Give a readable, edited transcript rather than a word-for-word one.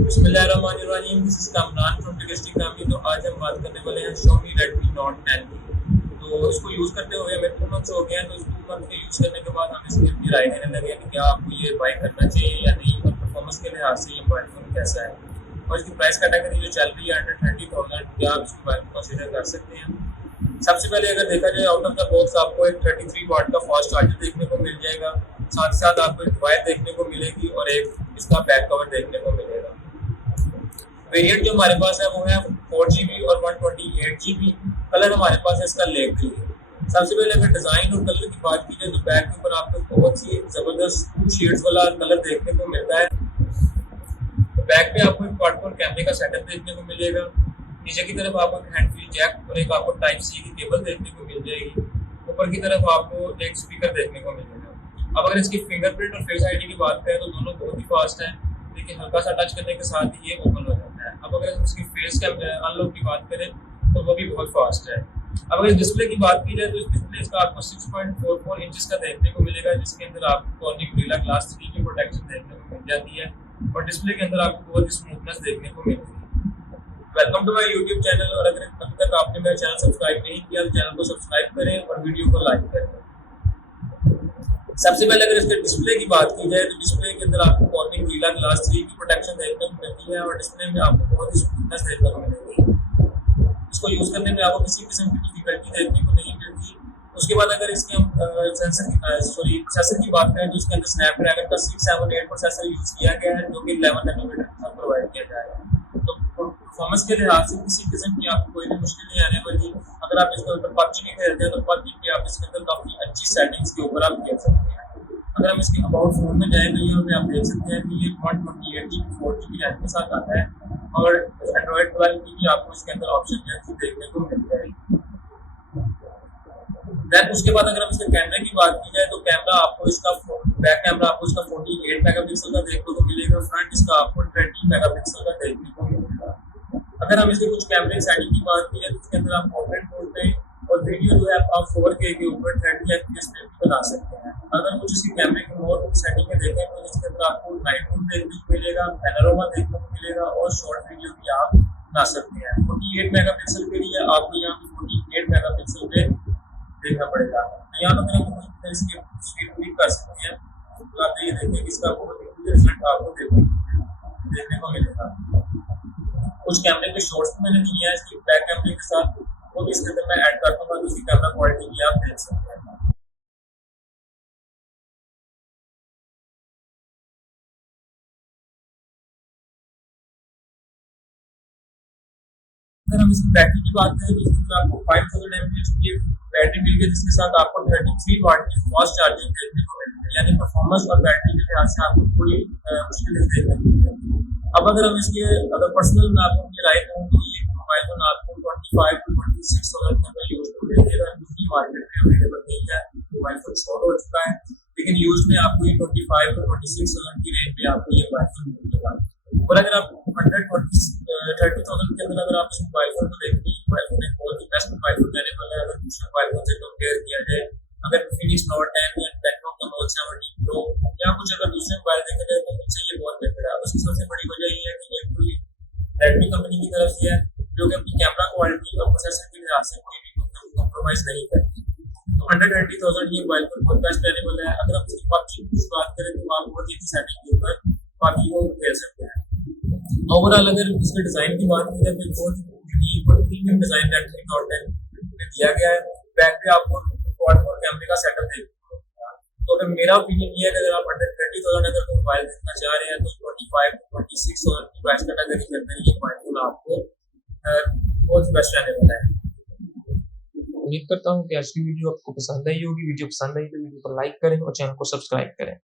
बिस्मिल्लाहिर्रहमानिर्रहीम, this is Kamran from techistickami। तो आज हम बात करने वाले हैं Xiaomi Redmi Note 10 की। तो इसको यूज़ करते हुए हमें 2 मंथ्स हो गए हैं। तो इस 2 मंथ के यूज़ करने के बाद हम इसकी अपनी राय देने लगे कि क्या आपको ये बाय करना चाहिए या नहीं, और परफॉर्मेंस के लिहाज से ये मोबाइल फ़ोन कैसा है और इसकी प्राइस कैटेगरी जो चल रही है अंडर 30,000, क्या आप इस मोबाइल को कंसिडर कर सकते हैं। सबसे पहले अगर देखा जाए आउट ऑफ द बॉक्स आपको एक 33 वाट का फास्ट चार्जर देखने को मिल जाएगा। साथ ही साथ आपको एक वायर देखने को मिलेगी और एक इसका बैक कवर देखने को मिलेगा। वेरिएंट जो हमारे पास है वो है 4GB और 128GB। कलर हमारे पास है इसका लेक ग्रीन है। सबसे पहले अगर डिज़ाइन और कलर की बात की जाए तो बैक के ऊपर आपको बहुत ही ज़बरदस्त 2 शेड्स वाला कलर देखने को मिलता है। तो बैक पे आपको एक क्वाड कोर कैमरे का सेटअप देखने को मिलेगा। नीचे की तरफ आपको एक हैंड फ्री जैक और एक आपको टाइप सी की केबल देखने को मिल जाएगी। ऊपर की तरफ आपको एक स्पीकर देखने को मिलेगा। अब अगर इसकी फिंगरप्रिंट और फेस आईडी की बात करें तो दोनों बहुत ही फास्ट है, लेकिन हल्का सा टच करने के साथ ही ये ओपन हो जाता है। अब अगर हम इसकी फेस अनलॉक की बात करें तो वो भी बहुत फास्ट है। अब अगर डिस्प्ले की बात की जाए तो इस डिस्प्ले का आपको 6.44 इंचेस का देखने को मिलेगा, जिसके अंदर आपको कॉर्निंग गोरिल्ला ग्लास 3 की प्रोटेक्शन देखने को मिल जाती है और डिस्प्ले के अंदर आपको बहुत ही स्मूथनेस देखने को मिलती है। Welcome to my YouTube channel, और अगर अभी तक आपने मेरा चैनल सब्सक्राइब नहीं किया तो चैनल को सब्सक्राइब करें और वीडियो को लाइक करें। सबसे पहले अगर इसके डिस्प्ले की बात की जाए तो डिस्प्ले के अंदर आपको कॉर्निंग गोरिल्ला ग्लास 3 की प्रोटेक्शन देखने को मिलती है और डिस्प्ले में आपको बहुत ही स्मूथनेस देखने को मिलेगी। इसको यूज़ करने में आपको किसी किस्म की डिफिकल्टी देखने को नहीं मिलती। उसके बाद अगर इसके हम प्रोसेसर की बात करें तो इसके अंदर स्नैपड्रैगन का 678 प्रोसेसर यूज़ किया गया है, जो कि 11 नैनोमीटर के साथ प्रोवाइड किया जाएगा। तो परफॉर्मेंस के लिहाज से किसी किस्म की आपको कोई भी मुश्किल नहीं आने वाली। अगर आप इसके ऊपर पबजी भी खेलते हैं तो पबजी पे आप इसके अंदर काफ़ी अच्छी सेटिंग्स के ऊपर आप खेल सकते हैं। अगर हम इसके अबाउट फोन में जाएँ तो यहाँ पे आप देख सकते हैं कि ये 128GB 4GB रैम के साथ आता है और एंड्रॉइड 12 की भी आपको इसके अंदर ऑप्शन जैसी देखने को मिल जाएगी। देन उसके बाद अगर हम इसके कैमरे की बात की जाए तो कैमरा आपको इसका बैक कैमरा आपको इसका 48 मेगापिक्सल का देखने को मिलेगा। फ्रंट इसका आपको 20 मेगापिक्सल का देखने को मिलेगा। अगर हम इसके कुछ कैमरे की सेटिंग की बात की जाए तो इसके अंदर आप पोर्ट्रेट मोड पे और वीडियो जो है आप 4K के ऊपर 30 FPS पे भी बना सकते हैं। अगर कुछ इसकी कैमरे की मोर सेटिंग में देखें तो इसके अंदर आपको नाइट मोड देखने को मिलेगा, पैनोरामा देखने को मिलेगा और शॉर्ट वीडियो भी आप बना सकते हैं। 48 मेगापिक्सल के लिए आपको यहाँ पे 48 मेगापिक्सल पे देखना पड़ेगा। तो यहाँ पर हम इसकी स्पीड क्लिक कर सकते हैं तो आप ये देखें कि इसका बहुत ही रिजल्ट आपको देखने को मिलेगा। कुछ कैमरे के शॉट्स मैंने दिए हैं इसकी बैक कैमरे के साथ, वो भी इसके अंदर मैं ऐड कर दूंगा, तो इसकी कैमरा क्वालिटी भी आप देख सकते हैं। अगर हम इसकी बैटरी की बात करें तो इसके अंदर आपको 5000 mAh की बैटरी मिल गई, जिसके साथ आपको 33 वाट की फास्ट चार्जिंग देखने को मिलती है। यानी परफॉर्मेंस और बैटरी के लिहाज से आपको कोई मुश्किल नहीं देखने को मिलेगी। अब अगर हम इसके अगर पर्सनल में आपको अपनी राय दूँ तो ये मोबाइल फोन आपको 25 to 26,000 के अंदर यूज को मिलेगा। दूसरी मार्केट में अवेलेबल नहीं है, मोबाइल फोन शॉर्ट हो चुका है, लेकिन यूज में आपको ये 25 to 26,000 की रेंज में आपको ये मोबाइल फोन मिलेगा। और अगर आप 30,000 के अंदर अगर आप इस मोबाइल फोन को देखते हैं, मोबाइल फोन एक बहुत ही बेस्ट मोबाइल फोन देने वाला है। अगर दूसरे मोबाइल फोन से कंपेयर किया जाए, अगर इन्फिनिक्स नोट 10 या टेक्नो का नोट 17 प्रो या कुछ अगर दूसरे मोबाइल देखा जाए तो उनसे ये बहुत बेहतर है। उसकी सबसे बड़ी वजह ये है कि ये पूरी रेडमी कंपनी की तरफ से है, जो कि अपनी कैमरा क्वालिटी और प्रोसेसर के लिहाज से कोई भी कॉम्प्रोमाइज नहीं करती। तो अंडर 20,000 ये मोबाइल फोन बहुत बेस्ट रहने वाला है। अगर हम इसकी पबजी की बात करें तो आप बहुत ही सेटिंग के ऊपर पबजी को खेल सकते हैं। ओवरऑल अगर इसके डिज़ाइन की बात की जाए तो बहुत यूनिक और प्रीमियम डिज़ाइन रेडमी नोट 10 में दिया गया है। बैक पे आपको क्वाड कोर कैमरे का सेटअप देखने को मिलेगा। तो अगर मेरा ओपिनियन ये है कि अगर आप अंडर 20,000 अगर कोई मोबाइल देखना चाह रहे हैं तो 25 to 26,000 की प्राइस कैटेगरी के अंदर ये मोबाइल फोन आपको बहुत बेस्ट रहने वाला है। उम्मीद करता हूँ कि आज की वीडियो आपको पसंद आई होगी। वीडियो पसंद आई तो वीडियो को लाइक करें और चैनल को सब्सक्राइब करें।